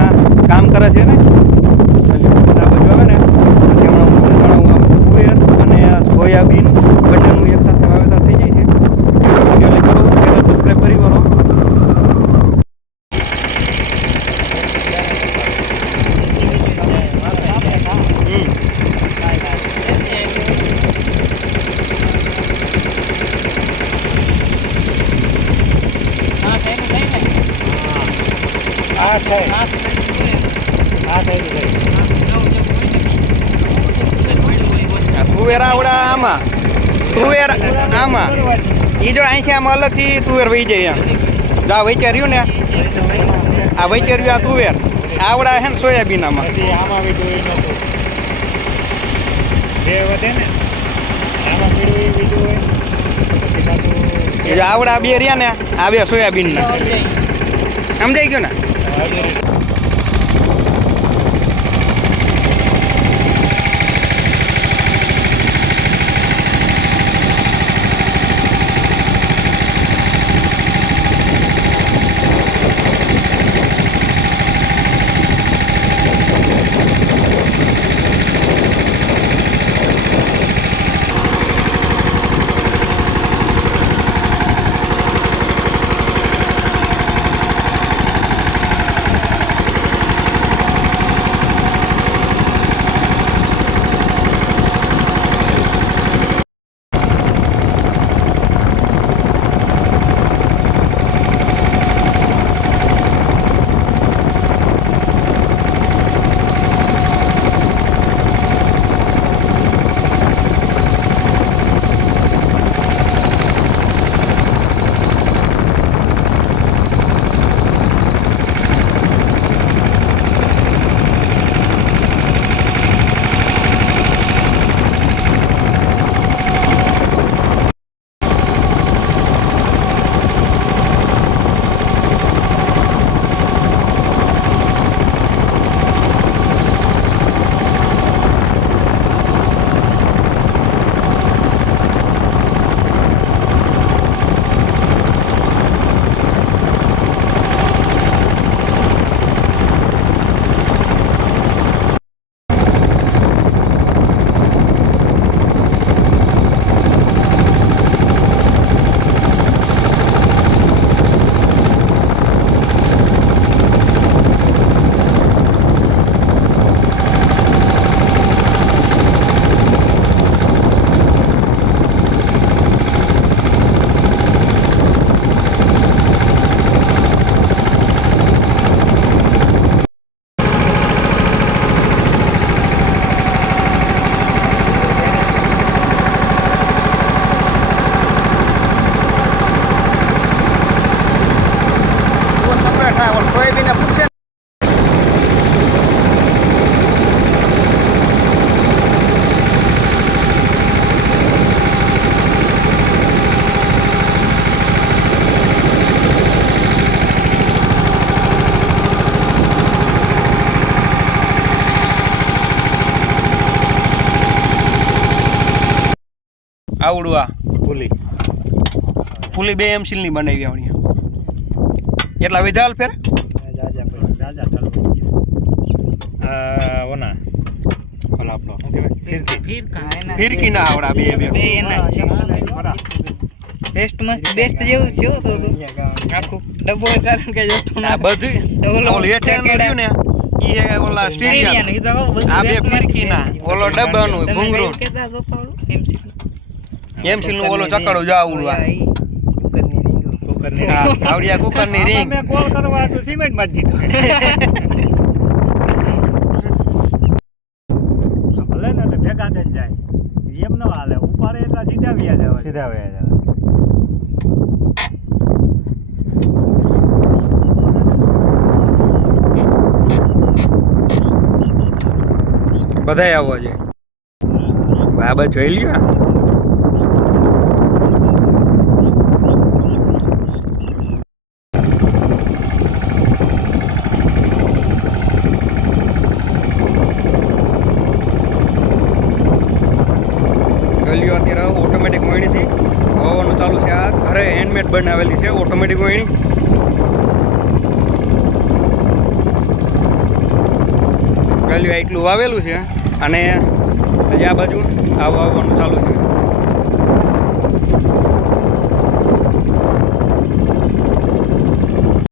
ત્યાં કામ કરે છે ને? બધા બાજુ આવે ને પછી હમણાં ઉંધાણા આવે તુવેર અને સોયાબીન બંનેનું એકસાથે વાવેતર થઈ જાય છે. વીડિયો કરો ચેનલ સબસ્ક્રાઈબ કરી કરો Okay. આવડા આમાં. તુવેર આમાં. એ જો અહીંથી આમ અલગથી તુવેર વહી જાય એમ. જા વૈચાર્યું ને આ વૈચાર્યું આ તુવેર. આવડા હે ને સોયાબીન આમાં ને આવડા બે રહ્યા ને આ બે સોયાબીનના. સમજાઈ ગયું ને? આવડું આ ફૂલી. ફૂલી બે એમસીલની બનાવી આવડી કેટલા વિધાલ ફેર? ઓના. ઓલા આપણો શું કહેવાય? ફિરકી. ફિરકી. ના આવડા બે બે. બે એના છે. બરા. બેસ્ટમાં બેસ્ટ જેવું જેવું તો આખું ડબ્બો કારણ કે જોતું ના બધું ઓલો ઓલું હેઠેનું રહ્યું ને ઈ ઓલા સ્ટીરિયાનું, આ બે જ ઓલો ડબ્બાનું? MC નું. એમસીલનું ઓલો ચકડો જો આવું આ ઓલા ઈ. કુકરની હા, આવડી આ કુકરની રીંગ. મેં કોલ કરવા તો સિમેન્ટમાં દીધો. ભલે ને એટલે ભેગા થઈ જાય. એમ ન હાલે. ઉપાડે એટલા સીધા વ્યા જવા સીધા વ્યા જવા બધાય આવો છે બાબા જોઈ લ્યો વણીથી વાવવાનું ચાલુ છે. આ ઘરે હેન્ડમેડ બનાવેલી છે ઓટોમેટિક વણી. ગલીઓ એટલું વાવેલું છે અને આ બાજુ આ આવવાનું ચાલુ છે.